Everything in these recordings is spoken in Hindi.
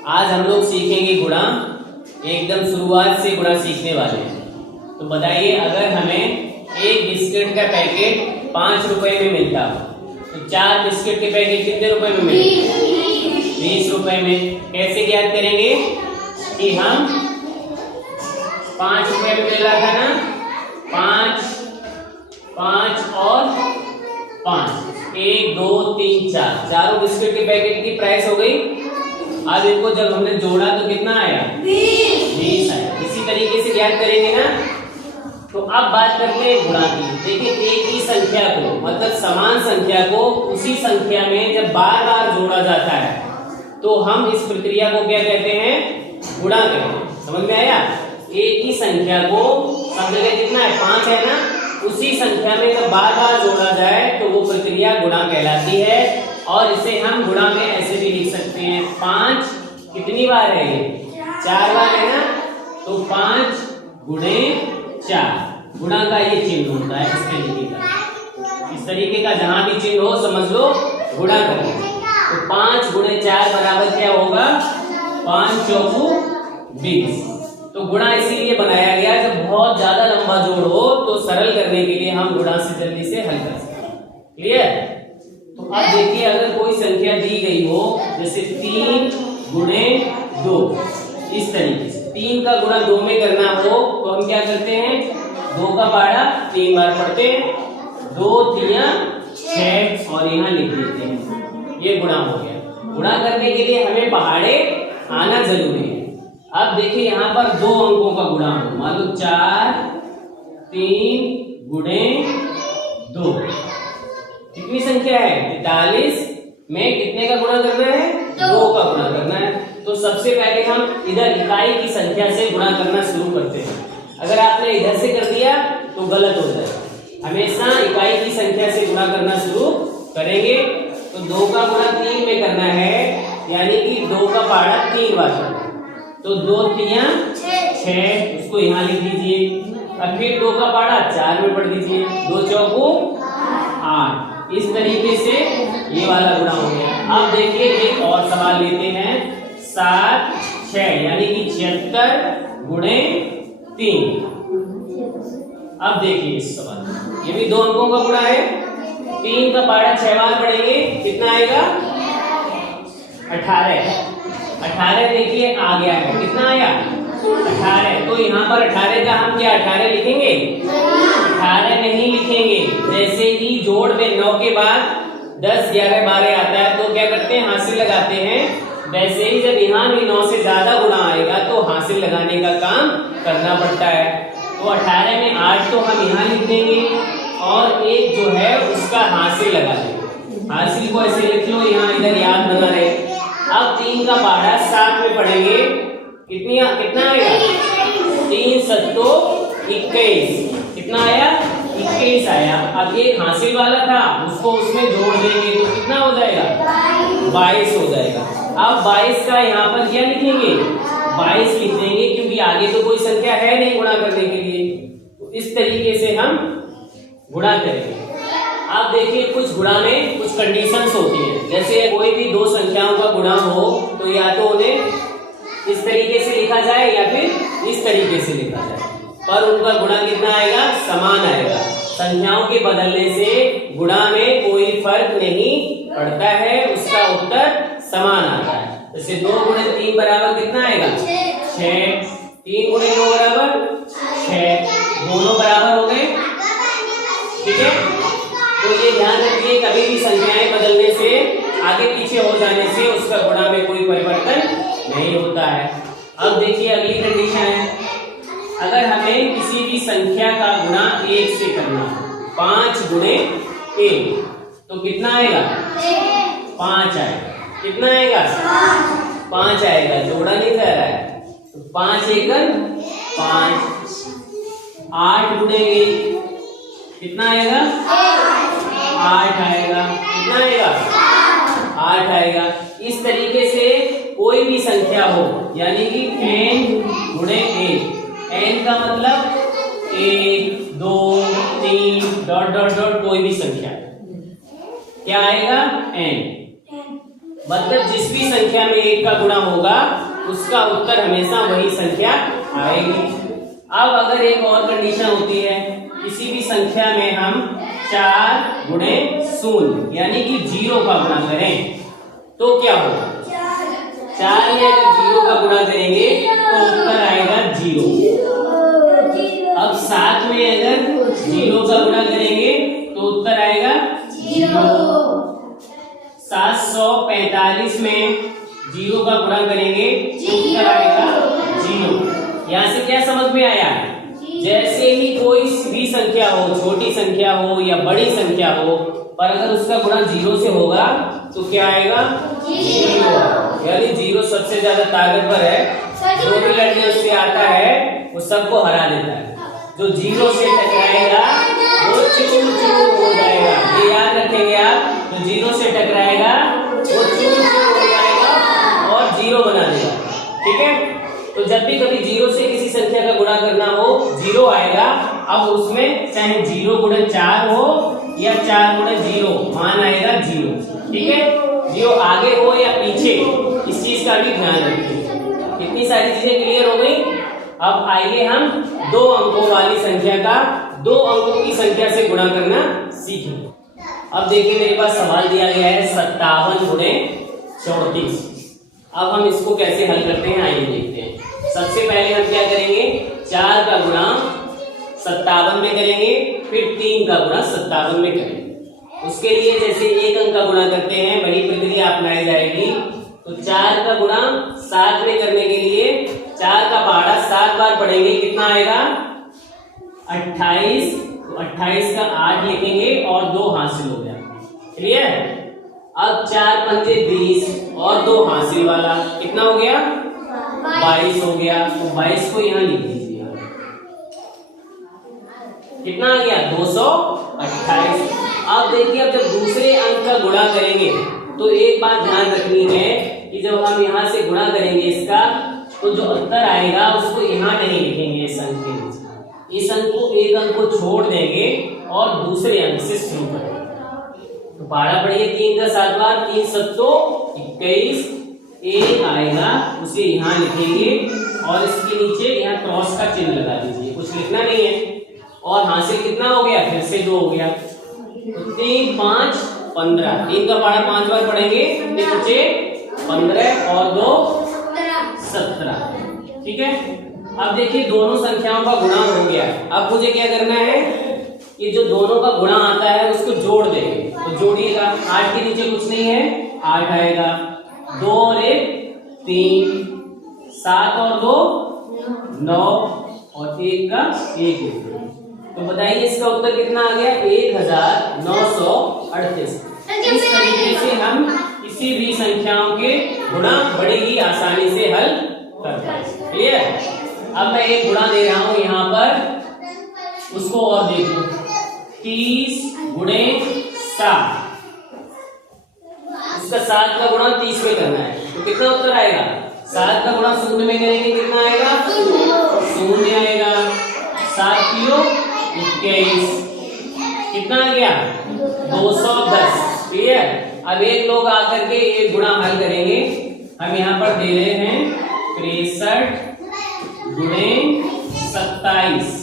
आज हम लोग सीखेंगे गुणा, एकदम शुरुआत से गुणा सीखने वाले हैं। तो बताइए, अगर हमें एक बिस्किट का पैकेट 5 रुपए में मिलता तो 4 बिस्किट के पैकेट कितने रुपए में मिलते? 20 रुपए में। कैसे ज्ञात करेंगे कि हम 5 रुपए में मिल रहा था ना, 5 और 5, 1 2 3 4, चारों बिस्किट के पैकेट की प्राइस हो गई। अब इनको जब हमने जोड़ा तो कितना आया? 20 आया। इसी तरीके से ज्ञात करेंगे ना। तो अब बात करते हैं गुणा की। देखिए, एक ही संख्या को, मतलब समान संख्या को उसी संख्या में जब बार बार जोड़ा जाता है तो हम इस प्रक्रिया को क्या कहते हैं? गुणा कहते हैं। समझ में आया? एक ही संख्या को, सब जगह कितना है? 5 है ना, उसी संख्या में जब बार बार जोड़ा जाए तो वो प्रक्रिया गुणा कहलाती है। और इसे हम गुणा में ऐसे भी लिख सकते हैं, 5 कितनी बार है? ये 4 बार है ना, तो 5 गुणे 4। गुणा का ये चिन्ह होता है इस तरीके का। इस तरीके का जहां भी चिन्ह हो समझ लो गुणा करना। तो 5 गुणे 4 बराबर क्या होगा? 5 चौकू 20। तो गुणा इसीलिए बनाया गया, जब बहुत ज्यादा लंबा जोड़ हो तो सरल करने के लिए हम गुणा से जल्दी से हल कर सकते। क्लियर? तो अब देखिए, अगर कोई संख्या दी गई हो, जैसे 3 गुणे 2, इस तरीके से 3 का गुणा 2 में करना हो तो हम क्या करते हैं? 2 का पहाड़ा 3 बार पढ़ते हैं, 2 3 6 और यहाँ लिख देते हैं। ये गुणा हो गया। गुणा करने के लिए हमें पहाड़े आना जरूरी है। अब देखिए, यहाँ पर 2 अंकों का गुणा हो, मान लो 4 3 गुणे 2, कितनी संख्या है? 43 में कितने का गुणा करना है? 2 का गुणा करना है। तो सबसे पहले हम इधर इकाई की संख्या से गुणा करना शुरू करते हैं। अगर आपने इधर से कर दिया तो गलत हो जाएगा। हमेशा इकाई की संख्या से गुणा करना शुरू करेंगे। तो 2 का गुणा 3 में करना है, यानी कि 2 का पहाड़ा 3 बार करना। तो 2 3 6, उसको यहाँ लिख दीजिए। अब फिर 2 का पहाड़ा 4 में पढ़ दीजिए, 2 चौको 8। इस तरीके से ये वाला गुणा हो गया। अब देखिए, एक और सवाल लेते हैं, 7 6, यानी कि 76 गुणे 3। अब देखिए इस सवाल, ये भी 2 अंकों का गुणा है। 3 का पहाड़ा 6 बार पढ़ेंगे, कितना आएगा? 18। 18 देखिए आ गया है, कितना आया? 18। तो यहाँ पर 18 का हम क्या 18 लिखेंगे? 18 नहीं लिखेंगे। जैसे ही जोड़ में 9 के बाद 10 11 12 आता है तो क्या करते हैं? हासिल लगाते हैं। वैसे ही जब यहाँ भी 9 से ज्यादा गुणा आएगा तो हासिल लगाने का काम करना पड़ता है। तो 18 में 8 तो हम यहाँ लिख देंगे और एक जो है उसका हासिल लगा देंगे। हासिल को ऐसे लिख लो, यहाँ इधर याद बना रहे। अब 3 का पहाड़ा 7 में पढ़ेंगे, कितना आएगा? 3 7 21, कितना आया? 21 आया। अब एक हासिल वाला था, उसको उसमें जोड़ देंगे तो कितना हो जाएगा? 22 हो जाएगा। अब 22 का यहाँ पर क्या लिखेंगे? 22 लिख देंगे, क्योंकि आगे तो कोई संख्या है नहीं गुणा करने के लिए। तो इस तरीके से हम गुणा करेंगे। अब देखिए, कुछ गुणा में कुछ कंडीशंस होती हैं। जैसे कोई भी 2 संख्याओं का गुणा हो तो या तो उन्हें इस तरीके से लिखा जाए या फिर इस तरीके से लिखा जाए, पर उनका गुणा कितना आएगा? समान आएगा। संख्याओं के बदलने से गुणा में कोई फर्क नहीं पड़ता है, उसका उत्तर समान आता है। जैसे 2 गुणे 3 बराबर कितना आएगा? 6। 3 गुणे 2 बराबर 6, दोनों बराबर हो गए। ठीक है? तो ये ध्यान रखिए, कभी भी संख्याएं बदलने से, आगे पीछे हो जाने से उसका गुणा में कोई परिवर्तन नहीं होता है। अब देखिए, अगली कंडीशन है, अगर हमें किसी भी संख्या का गुणा 1 से करना हो, 5 गुणे 1, तो कितना आएगा? 5 आएगा। कितना आएगा? 5 आएगा। जोड़ा नहीं कर रहा है तो 5 एकड़ 5। 8 गुणे 1 कितना आएगा? 8 आएगा। कितना आएगा? 8 आएगा। इस तरीके से कोई भी संख्या हो, यानी कि n गुणे 1, n का मतलब 1 2 3 डॉट डॉट डॉट, कोई भी संख्या क्या आएगा? n। मतलब जिस भी संख्या में 1 का गुणा होगा उसका उत्तर हमेशा वही संख्या आएगी। अब अगर एक और कंडीशन होती है, किसी भी संख्या में हम 4 गुणे 0 यानी कि 0 का गुणा करें तो क्या होगा? 4 में अगर 0 का गुणा करेंगे तो उत्तर आएगा 0। अब 7 में अगर 0 का गुणा करेंगे तो उत्तर आएगा 0। 745 में 0 का गुणा करेंगे तो उत्तर आएगा 0। यहाँ से क्या समझ में आया? जैसे ही कोई भी संख्या हो, छोटी संख्या हो या बड़ी संख्या हो, पर अगर उसका गुणा 0 से होगा तो क्या आएगा? 0। यानी 0 सबसे ज्यादा ताकतवर है। जो भी लड़के उससे आता है वो सबको हरा देता है। जो 0 से टकराएगा वो चूर चूर हो जाएगा। ये याद रखेंगे आप। जो 0 से टकराएगा वो चूर चूर हो जाएगा और 0 बना देगा। ठीक है? तो जब भी कभी 0 से किसी संख्या का गुणा करना हो 0 आएगा। अब उसमें चाहे 0 गुणे 4 हो या 4 गुणे 0, मान आएगा 0। ठीक है? 0 आगे हो या पीछे, इस चीज का भी ध्यान रखिए। इतनी सारी चीजें क्लियर हो गई। अब आइए हम 2 अंकों वाली संख्या का 2 अंकों की संख्या से गुणा करना सीखें। अब देखिए मेरे पास सवाल दिया गया है 57 गुणे 34। अब हम इसको कैसे हल करते हैं आइए देखते हैं। सबसे पहले हम क्या करेंगे? 4 का गुणा 57 में करेंगे, फिर 3 का गुणा 57 में करेंगे। उसके लिए जैसे 1 अंक का गुणा करते हैं वही प्रक्रिया अपनाई जाएगी। तो 4 का गुणा 7 में करने के लिए 4 का पहाड़ा 7 बार पढ़ेंगे, कितना आएगा? 28। तो 28 का 8 लिखेंगे और 2 हासिल हो गया। क्लियर? अब 4 पंजे 20 और 2 हासिल वाला कितना हो गया? 22 हो गया। तो 22 को यहाँ लिख दीजिए। कितना आ गया? 228। अब देखिए, अब जब दूसरे अंक का गुणा करेंगे तो एक बात ध्यान रखनी है कि जब हम यहाँ से गुणा करेंगे इसका, तो जो उत्तर आएगा उसको यहाँ नहीं लिखेंगे इस अंक के नीचे। इस अंक को, एक अंक को छोड़ देंगे और दूसरे अंक से शुरू करेंगे। तो पहाड़ा पढ़िए 3 का 7 बार, 3 सत्तो 21। 1 आएगा उसे यहाँ लिखेंगे और इसके नीचे यहाँ क्रॉस का चिन्ह लगा दीजिए। कुछ लिखना नहीं है। और हासिल कितना हो गया? फिर से 2 हो गया। तो 3 5 15। 3 का पहाड़ा 5 बार पढ़ेंगे, बचे 15 और 2 17। ठीक है? अब देखिए दोनों संख्याओं का गुणा हो गया। अब मुझे क्या करना है कि जो दोनों का गुणा आता है उसको जोड़ देंगे। तो जोड़िएगा। 8 के नीचे कुछ नहीं है, 8 आएगा। 2 और 1 3, 7 और 2 9 और 1 का 1। तो बताइए इसका उत्तर कितना आ गया? 1938। इस तरीके से हम किसी भी संख्याओं के गुणा बड़े ही आसानी से हल कर पाएंगे। क्लियर? अब मैं एक गुणा दे रहा हूं यहाँ पर, उसको और देख लो। 30 गुणे 7। उसका 7 का गुणा 30 में करना है तो कितना उत्तर आएगा? 7 का गुणा 0 में करेंगे, कितना आएगा? 0 आएगा। 7 किलो 21। कितना आ गया? 210। क्लियर? अब एक लोग आकर के एक गुणा हल करेंगे। हम यहाँ पर दे रहे हैं 63 गुणे 27।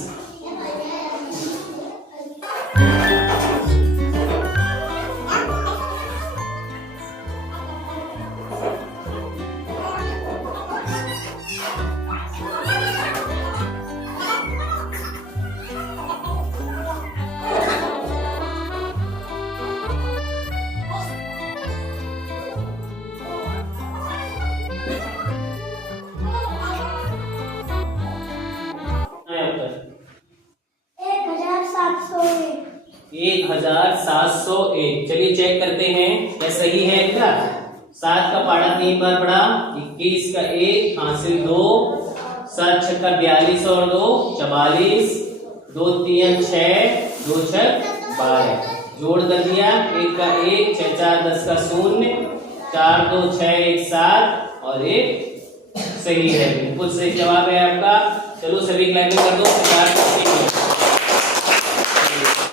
चलिए चेक करते हैं क्या सही है क्या। 7 का पहाड़ा 3 बार पढ़ा, 21 का 1 हासिल 2, 7 छक्का 42 और 2 44, 2 3 6, 2 6 12। जोड़ कर दिया, 1 का 1, 6 4 10 का 0, 4 2 6 1 7 और 1 सही है। बिल्कुल सही जवाब है आपका। चलो सभी क्लाइंबिंग कर दो।